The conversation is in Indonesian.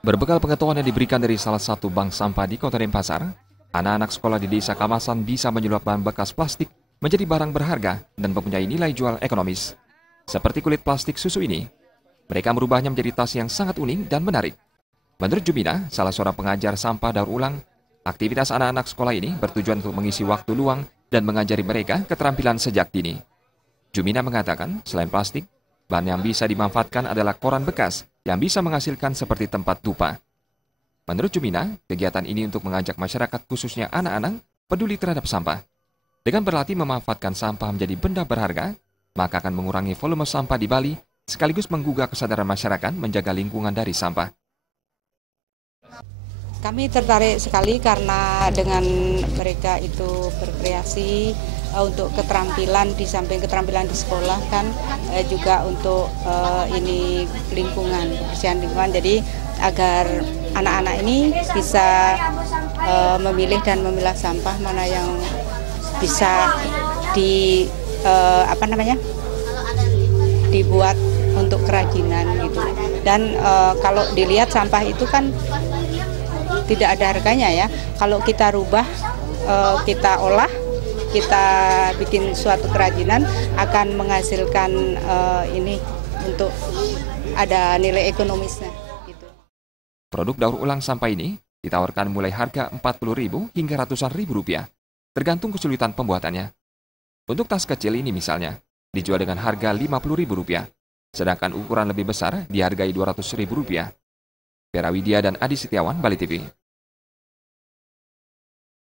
Berbekal pengetahuan yang diberikan dari salah satu bank sampah di Kota Denpasar, anak-anak sekolah di Desa Kamasan bisa menyulap bahan bekas plastik menjadi barang berharga dan mempunyai nilai jual ekonomis. Seperti kulit plastik susu ini, mereka merubahnya menjadi tas yang sangat unik dan menarik. Menurut Jumina, salah seorang pengajar sampah daur ulang, aktivitas anak-anak sekolah ini bertujuan untuk mengisi waktu luang dan mengajari mereka keterampilan sejak dini. Jumina mengatakan, selain plastik, bahan yang bisa dimanfaatkan adalah koran bekas yang bisa menghasilkan seperti tempat dupa. Menurut Jumina, kegiatan ini untuk mengajak masyarakat khususnya anak-anak peduli terhadap sampah. Dengan berlatih memanfaatkan sampah menjadi benda berharga, maka akan mengurangi volume sampah di Bali sekaligus menggugah kesadaran masyarakat menjaga lingkungan dari sampah. Kami tertarik sekali karena dengan mereka itu berkreasi untuk keterampilan, di samping keterampilan di sekolah kan juga untuk ini lingkungan, kebersihan lingkungan. Jadi agar anak-anak ini bisa memilih dan memilah sampah mana yang bisa dibuat untuk kerajinan gitu. Dan kalau dilihat sampah itu kan tidak ada harganya ya. Kalau kita rubah, kita olah, kita bikin suatu kerajinan akan menghasilkan ini untuk ada nilai ekonomisnya. Gitu. Produk daur ulang sampah ini ditawarkan mulai harga Rp40.000 hingga ratusan ribu rupiah, tergantung kesulitan pembuatannya. Untuk tas kecil ini misalnya, dijual dengan harga Rp50.000, sedangkan ukuran lebih besar dihargai Rp200.000. Vera Widya dan Adi Setiawan, Bali TV.